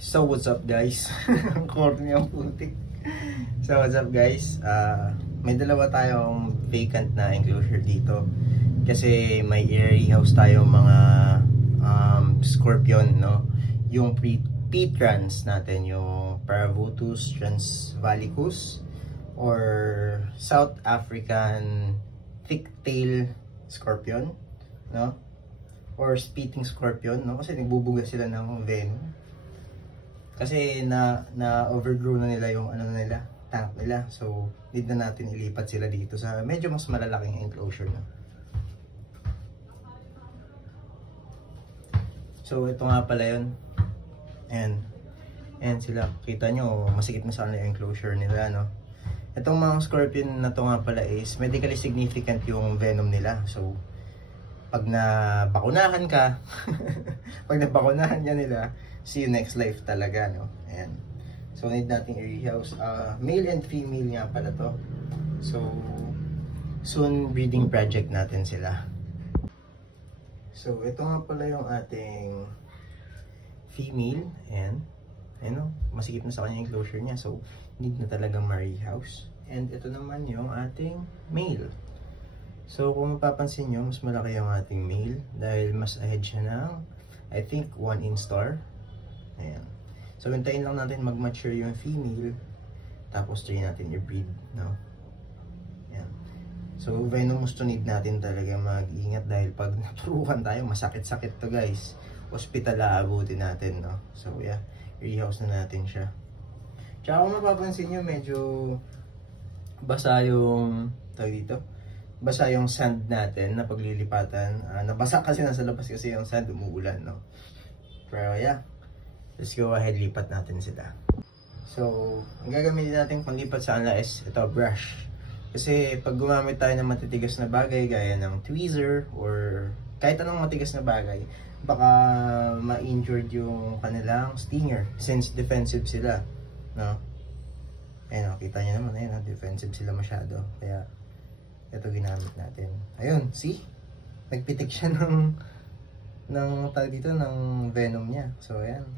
So what's up guys? Ang corny ang putik. So what's up guys? May dalawa tayong vacant na enclosure dito. Kasi may i-rehouse tayong mga scorpion, no? Yung P-trans natin, yung Paravotus transvalicus or South African thick-tail scorpion, no? Or spitting scorpion, no? Kasi nagbubuga sila ng venom. Kasi na overgrow na nila yung ano nila, tank nila. So, need na natin ilipat sila dito sa medyo mas malalaking enclosure na. So, ito nga pala yun. Ayan sila. Kita nyo, masikip na sa kanila yung enclosure nila, no? Itong mga scorpion na to nga pala is medically significant yung venom nila. So, pag nabakunahan ka, pag nabakunahan ka nila, see you next life talaga, no? Ayan. So, need nating i-rehouse. Male and female nga pala to. So, soon breeding project natin sila. So, ito nga pala yung ating female. Ayan. Ayan, no? Masikip na sa kanya yung enclosure niya. So, need na talagang ma-rehouse. And ito naman yung ating male. So, kung mapapansin nyo, mas malaki yung ating male. Dahil mas ahead siya ng, I think, 1 instar. Ayan. So, hintayin lang natin mag-mature yung female. Tapos, try natin i-breed, no? Ayan. So, venomous to need natin talaga mag-ingat. Dahil pag naturukan tayo, masakit-sakit to guys. Hospital aabutin natin, no? So, yeah. Rehouse na natin siya. Tsaka kung mapapansin nyo, medyo basa yung, tawag dito, basa yung sand natin na paglilipatan. Nabasa kasi nasa labas kasi yung sand, umuulan, no? Pero yeah, let's go ahead, lipat natin sila. So, ang gagamitin natin panglipat sa kanila is ito, brush. Kasi pag gumamit tayo ng matitigas na bagay, gaya ng tweezer or kahit anong matigas na bagay, baka ma-injured yung kanilang stinger since defensive sila, no? Ayun, kita nyo naman, ayun, defensive sila masyado. Kaya, ito ginamit natin. Ayun, see? Nagpitik siya ng tag dito, ng venom niya. So, ayan.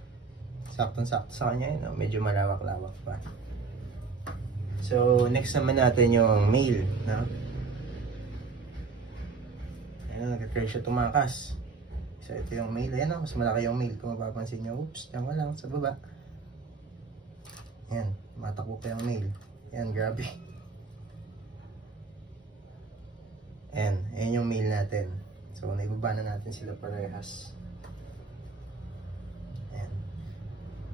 Saktong-sakto sa kanya, yun, no? Medyo malawak-lawak pa. So, next naman natin yung male, no? Ayun, nagka-try siya tumakas. So, ito yung male. Ayan, no? Mas malaki yung male. Kung mapapansin nyo, oops, diyan ka lang, sa baba. Ayan, matakbo pa yung male. Ayan, grabe. Ayan yung male natin. So, naibaba na natin sila parehas. Ayan.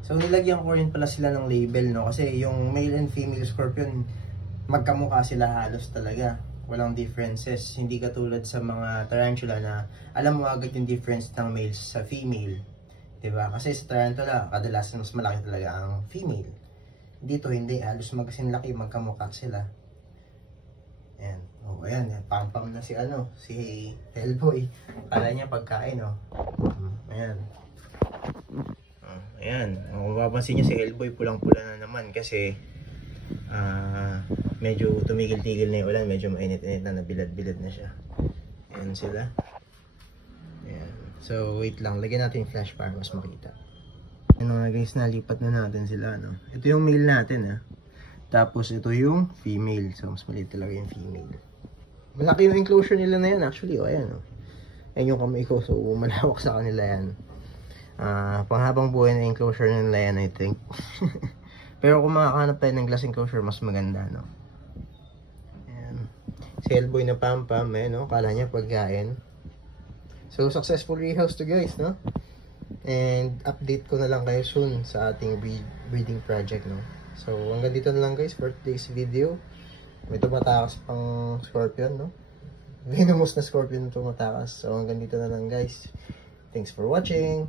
So, nilagyan ko rin pala sila ng label, no? Kasi yung male and female scorpion, magkamukha sila halos talaga. Walang differences. Hindi katulad sa mga tarantula na alam mo agad yung difference ng male sa female. Diba? Kasi sa tarantula, kadalasan mas malaki talaga ang female. Dito hindi, halos magkasin laki, magkamukha sila. Ayan. Oh, ayan, pam-pam na si Hellboy. Kala niya pagkain, oh. Ayan. Ayan. Kung mapapansin niyo si Hellboy, pulang-pula na naman kasi medyo tumigil-tigil na yung ulan, medyo mainit-init na, nabilad-bilad na siya. Ayan sila. Ayan. So, wait lang. Lagyan natin yung flash para mas makita. Ayan nga guys, nalipat na natin sila, no? Ito yung male natin, Tapos ito yung female. So, mas maliit talaga yung female. Malaki yung enclosure nila na yan actually. O, ayan, Ayan yung kamay ko. So, malawak sa kanila yan. Panghabang buhay na enclosure nila yan, I think. Pero kung makakahanap tayo ng glass enclosure, mas maganda, no? Ayan. Si Hellboy na pam-pam, no? Kala niya pagkain. So, successful rehouse to guys, no? And update ko na lang kayo soon sa ating breeding project, no? So, hanggang dito na lang guys for today's video. May tumatakas pang scorpion, no? Venomous na scorpion na tumatakas. So, hanggang dito na lang guys. Thanks for watching!